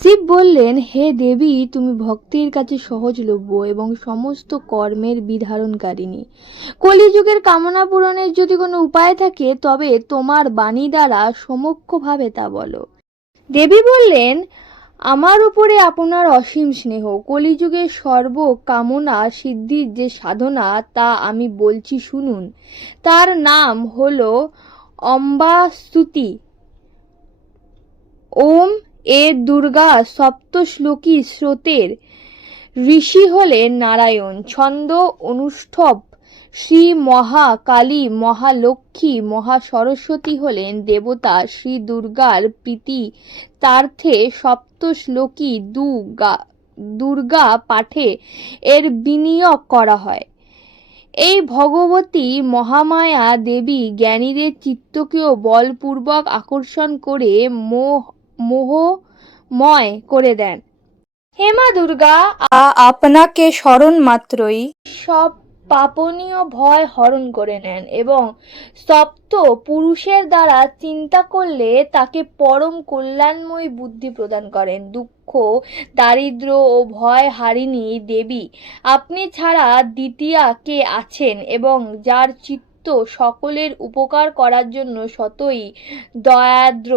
শিব বললেন, হে দেবী, তুমি ভক্তির কাছে সহজলভ্য এবং সমস্ত কর্মের বিধারণকারিণী। কলিযুগের কামনা পূরণের যদি কোনো উপায় থাকে তবে তোমার বাণী দ্বারা সমক্ষভাবে তা বলো। দেবী বললেন, আমার উপরে আপনার অসীম স্নেহ। কলিযুগের সর্ব কামনা সিদ্ধির যে সাধনা তা আমি বলছি শুনুন। তার নাম হলো অম্বাস্তুতি। ওম এ দুর্গা সপ্তশ্লোকী স্রোতের ঋষি হলেন নারায়ণ। ছন্দ অনুষ্ঠব শ্রী মহাকালী, মহালক্ষ্মী, মহাসরস্বতী হলেন দেবতা। শ্রী দুর্গার প্রীতিতার্থে সপ্তশ্লোকী দুর্গা পাঠে এর বিনিয়োগ করা হয়। এই ভগবতী মহামায়া দেবী জ্ঞানীদের চিত্তকেও বলপূর্বক আকর্ষণ করে মোহময় করে দেন। হে মা দুর্গা, আপনাকে স্মরণ মাত্রই সব পাপনীয় ভয় হরণ করে নেন এবং সপ্ত পুরুষের দ্বারা চিন্তা করলে তাকে পরম কল্যাণময়ী বুদ্ধি প্রদান করেন। দুঃখ, দারিদ্র ও ভয় হারিণী দেবী, আপনি ছাড়া দ্বিতীয়া কে আছেন এবং যার চিত্ত সকলের উপকার করার জন্য সতই দয়ার্দ্র।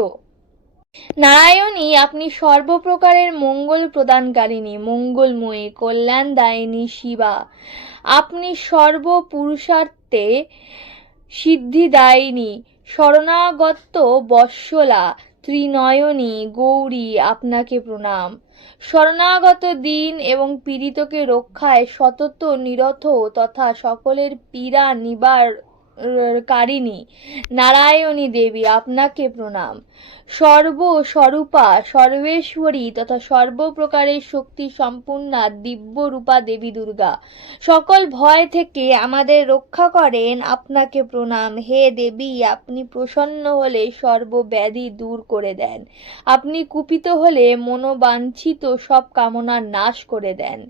নারায়ণী, আপনি সর্বপ্রকারের মঙ্গল প্রদানকারিণী, মঙ্গলময়ী, কল্যাণদায়িনী শিবা। আপনি সর্ব পুরুষার্থে সিদ্ধিদায়িনী, শরণাগত বৎসলা, ত্রিনয়নী গৌরী, আপনাকে প্রণাম। শরণাগত দীন এবং পীড়িতকে রক্ষায় সতত নিরত তথা সকলের পীড়া নিবারণকারিণী নারায়ণী দেবী, আপনাকে প্রণাম। সর্বস্বরূপা, সর্বেশ্বরী তথা সর্বপ্রকারের শক্তি সম্পূর্ণা দিব্যরূপা দেবী দুর্গা, সকল ভয় থেকে আমাদের রক্ষা করেন, আপনাকে প্রণাম। হে দেবী, আপনি প্রসন্ন হলে সর্বব্যাধি দূর করে দেন। আপনি কুপিত হলে মনোবাঞ্ছিত সব কামনার নাশ করে দেন।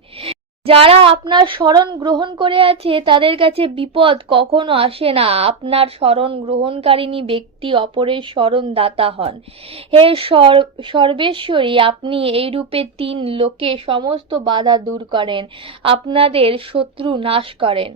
যারা আপনার শরণ গ্রহণ করে আছে তাদের কাছে বিপদ কখনো আসে না। আপনার শরণ গ্রহণকারিণী ব্যক্তি অপরের শরণ দাতা হন। হে সর্বেশ্বরী, আপনি এই রূপে তিন লোকে সমস্ত বাধা দূর করেন, আপনাদের শত্রু নাশ করেন।